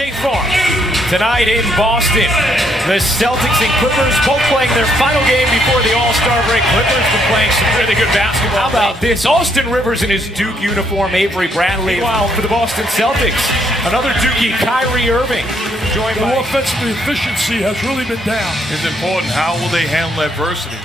State Farm. Tonight in Boston, the Celtics and Clippers both playing their final game before the All-Star break. Clippers been playing some really good basketball. How about this? Austin Rivers in his Duke uniform, Avery Bradley. Wow, for the Boston Celtics, another Dookie, Kyrie Irving. Joined by offensive efficiency has really been down. It's important. How will they handle adversity?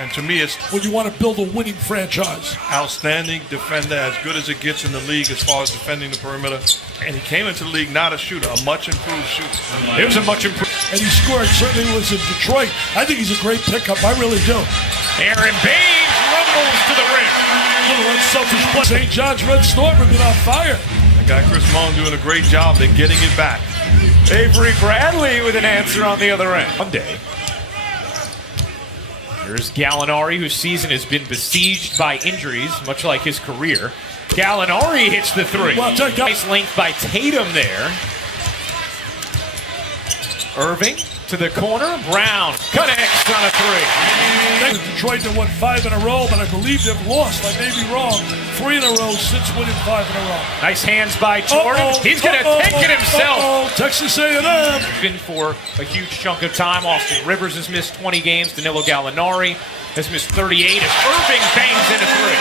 And to me, it's when you want to build a winning franchise. Outstanding defender, as good as it gets in the league as far as defending the perimeter. And he came into the league not a shooter, a much improved shooter. It was a much improved. And he scored. Certainly was in Detroit. I think he's a great pickup. I really do. Aaron Baines rumbles to the rim. Little unselfish play. St. John's Red Storm have been on fire. That guy Chris Mullen doing a great job. They're getting it back. Avery Bradley with an answer on the other end. Monday. Here's Gallinari, whose season has been besieged by injuries, much like his career. Gallinari hits the three. Well, nice length by Tatum there. Irving to the corner. Brown connects on a three. Detroit that won 5 in a row, but I believe they've lost. I may be wrong. 3 in a row since winning 5 in a row. Nice hands by Jordan. He's going to take it himself. Texas A&M. Been for a huge chunk of time. Austin Rivers has missed 20 games. Danilo Gallinari has missed 38 as Irving bangs in a three.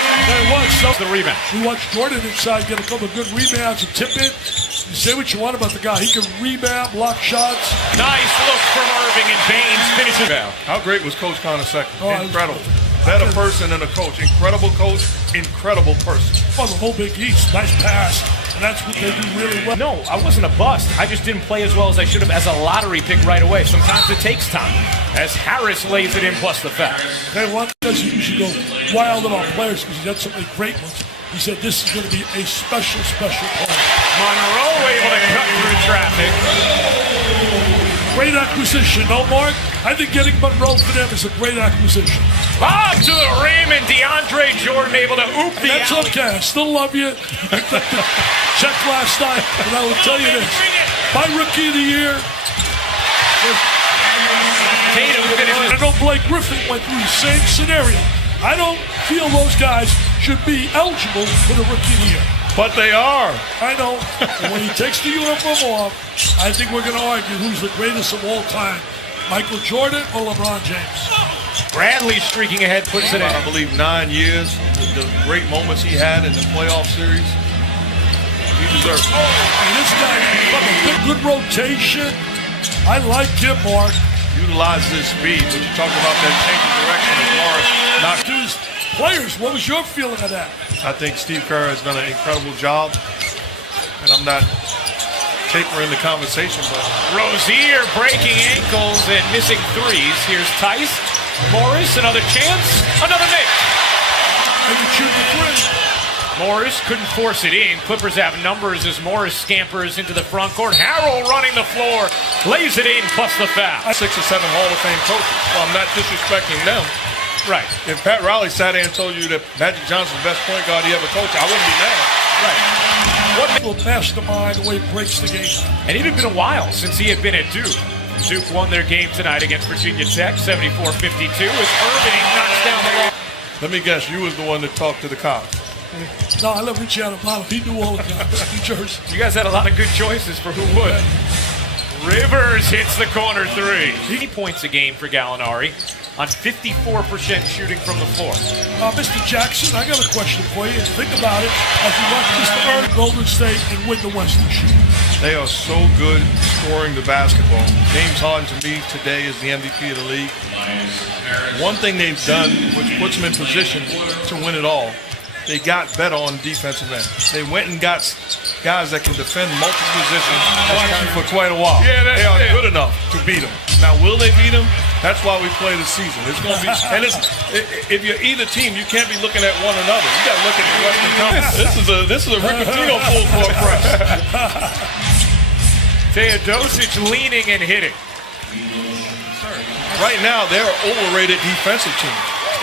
The rebound. We watched Jordan inside get a couple of good rebounds and tip it. You say what you want about the guy. He can rebound, block shots. Nice look from Irving, and Baines finishes. How great was Coach Connor's second? Incredible. Better person than a coach. Incredible coach, incredible person. Oh, the whole Big East. Nice pass. And that's what they do really well. No, I wasn't a bust. I just didn't play as well as I should have as a lottery pick right away. Sometimes it takes time. As Harris lays it in plus the foul. Hey, one does you should go wild about players because he had so many great ones. He said this is going to be a special player. Monroe able to cut through traffic. Great acquisition, no, Mark? I think getting Monroe for them is a great acquisition. Lob to the rim, and DeAndre Jordan able to oop the That's alley. okay. I still love you. Check last night, and I will tell you this. My rookie of the year. Tatum finishes. I know Blake Griffin went through the same scenario. I don't feel those guys should be eligible for the rookie of the year. But they are. I know. And when he takes the uniform off, I think we're going to argue who's the greatest of all time, Michael Jordan or LeBron James. Bradley streaking ahead, puts it in. I believe 9 years, the great moments he had in the playoff series. He deserves it. And this guy, good rotation. I like him, Mark. Utilize his speed. When you talk about that change of direction as Morris knocked to his players, what was your feeling of that? I think Steve Kerr has done an incredible job, and I'm not tapering the conversation, but Rozier breaking ankles and missing threes. Here's Tice. Morris, another chance, another miss. And you shoot the three. Morris couldn't force it in. Clippers have numbers as Morris scampers into the front court. Harrell running the floor, lays it in, plus the foul. 6 or 7 Hall of Fame coaches. Well, I'm not disrespecting them. Right. If Pat Riley sat there and told you that Magic Johnson's the best point guard he ever coached, I wouldn't be mad. Right. What little mastermind the way he breaks the game. And it had been a while since he had been at Duke. Duke won their game tonight against Virginia Tech, 74-52, as Irving knocks down the ball. Let me guess, you was the one that talked to the cops. No, I love Richie Adamano. He knew all the cops. New Jersey. You guys had a lot of good choices for who would. Rivers hits the corner three. 80 points a game for Gallinari on 54% shooting from the floor. Mr. Jackson, I got a question for you. Think about it as you watch Mr. Earn Golden State and win the Western Shoot. They are so good scoring the basketball. James Harden, to me, today is the MVP of the league. One thing they've done, which puts them in position to win it all, they got better on the defensive end. They went and got guys that can defend multiple positions for quite a while. Yeah, they are good enough to beat them. Now, will they beat them? That's why we play the season. It's going to be, and if you're either team, you can't be looking at one another. You got to look at the Western Conference. This is a Rick Pitino full court press. Teodosic leaning and hitting. Right now, they're an overrated defensive team.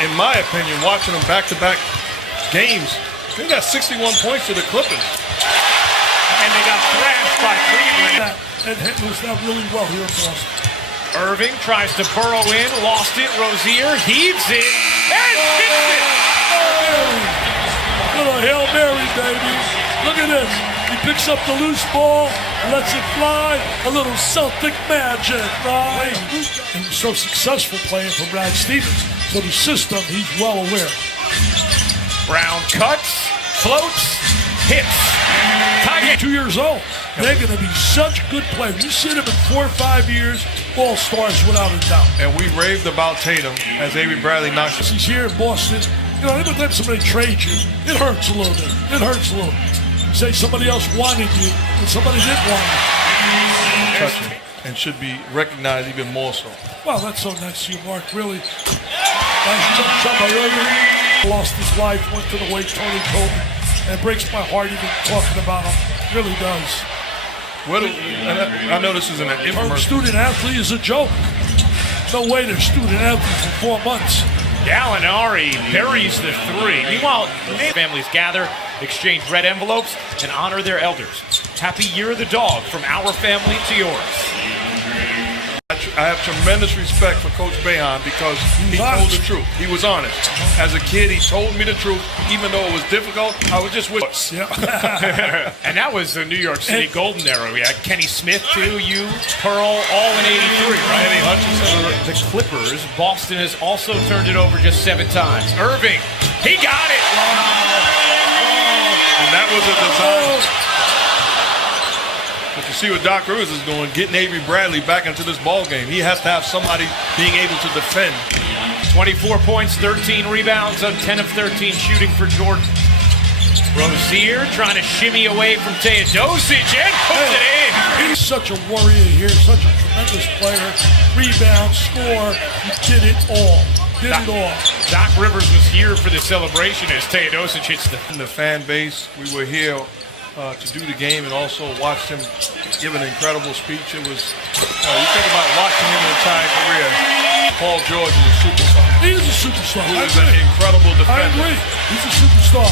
In my opinion, watching them back-to-back games, they got 61 points to the Clippers. And they got thrashed by Cleveland. And handles that really well here in Boston. Irving tries to burrow in, lost it. Rozier heaves it, and hits it. Little Hail Mary, baby. Look at this. He picks up the loose ball, lets it fly. A little Celtic magic, right? And he's so successful playing for Brad Stevens. So the system, he's well aware. Brown cuts, floats, hits. Tie 2 years old. They're going to be such good players. You see them in 4 or 5 years, all-stars without a doubt. And we raved about Tatum as Avery Bradley knocked. He's here in Boston. You know, every time somebody trades you, it hurts a little bit. It hurts a little. Say somebody else wanted you, and somebody didn't want you. Touching and should be recognized even more so. Well, that's so nice of you, Mark. Really nice shot by Irving. Lost his life, went to the wake, Tony Colton. And it breaks my heart even talking about him. It really does. I know this is an infomercial. Student athlete is a joke. No way they're student athletes for 4 months. Gallinari buries the three. Meanwhile, families gather, exchange red envelopes, and honor their elders. Happy Year of the Dog from our family to yours. I have tremendous respect for Coach Boeheim because he told the truth. He was honest. As a kid, he told me the truth. Even though it was difficult, I was just with us. Yeah. And that was the New York City golden era. We had Kenny Smith, too, you, Pearl, all in 83, right? Kenny Hutchinson. The Clippers, Boston has also turned it over just 7 times. Irving, he got it! And that was a design. But you see what Doc Rivers is doing, getting Avery Bradley back into this ball game. He has to have somebody being able to defend. 24 points, 13 rebounds on 10 of 13 shooting for Jordan. Rozier trying to shimmy away from Teodosic and puts it in. He's such a warrior here, such a tremendous player. Rebound, score, he did it all. Doc Rivers was here for the celebration as Teodosic hits the fan base. We were here to do the game and also watched him give an incredible speech. It was, you think about watching him in entire career, Paul George is a superstar. He is a superstar. He is an incredible defender. I agree. He's a superstar.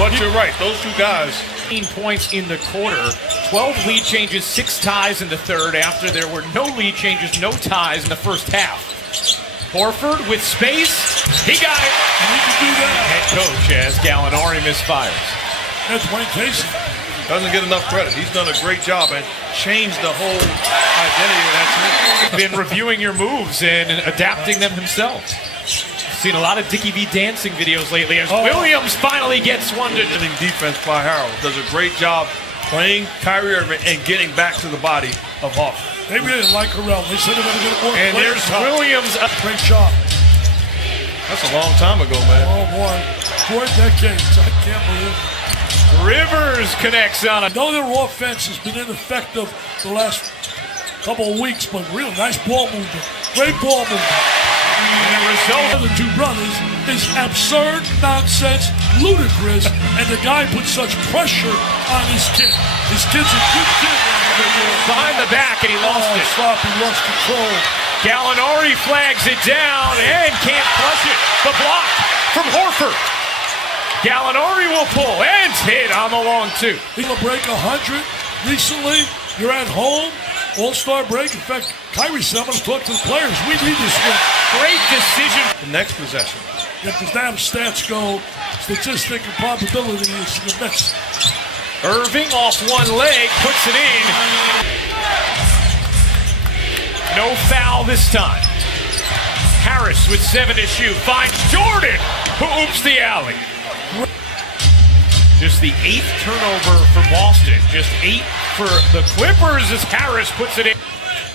But you're right, those two guys. 15 points in the quarter, 12 lead changes, 6 ties in the third after there were no lead changes, no ties in the first half. Horford with space, he got it. And he can do that. Head coach as Gallinari misfires. That's Wayne Casey. Doesn't get enough credit. He's done a great job and changed the whole identity of that team. Been reviewing your moves and adapting them himself. Seen a lot of Dickie V dancing videos lately as Williams finally gets one to defense by Harold. Does a great job playing Kyrie Irving and getting back to the body of Hawk. They really like Harrell. They said they're going to get more. And there's Williams. Great job. That's a long time ago, man. Oh boy, 4 decades. I can't believe it. Rivers connects on it. I know their offense has been ineffective the last couple of weeks, but real nice ball movement. Great ball movement. And the result of the two brothers is absurd, nonsense, ludicrous, and the guy puts such pressure on his kid. His kid's a good kid. Behind the back, and he lost it. Stop, he lost control. Gallinari flags it down and can't flush it. The block from Horford. Gallinari will pull and hit on the long two. He's going to break 100 recently. You're at home. All-star break. In fact, Kyrie said, I'm going to talk to the players. We need this win. Great decision. The next possession. If the damn stats go, statistic and probability is the next. Irving off one leg, puts it in. No foul this time. Harris with 7 to shoot. Finds Jordan, who oops the alley. Just the 8th turnover for Boston. Just 8 for the Clippers as Harris puts it in.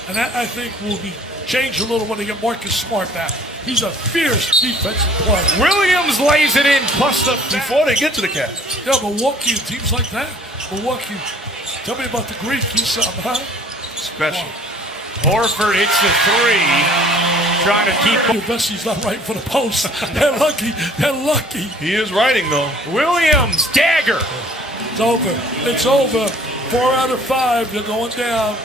And that, I think, will be changed a little when they get Marcus Smart back. He's a fierce defensive player. Williams lays it in, plus the... Before they get to the Cavs. Yeah, Milwaukee, teams like that. Milwaukee. Tell me about the Greek. He's something, huh? Special. Horford hits the 3. Trying to keep... Vessi's not right for the post. They're lucky. They're lucky. He is writing, though. Williams, dagger. It's over. It's over. 4 out of 5. They're going down.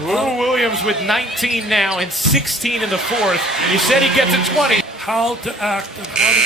Lou Williams with 19 now and 16 in the 4th. He said he gets to 20. How to act and how to...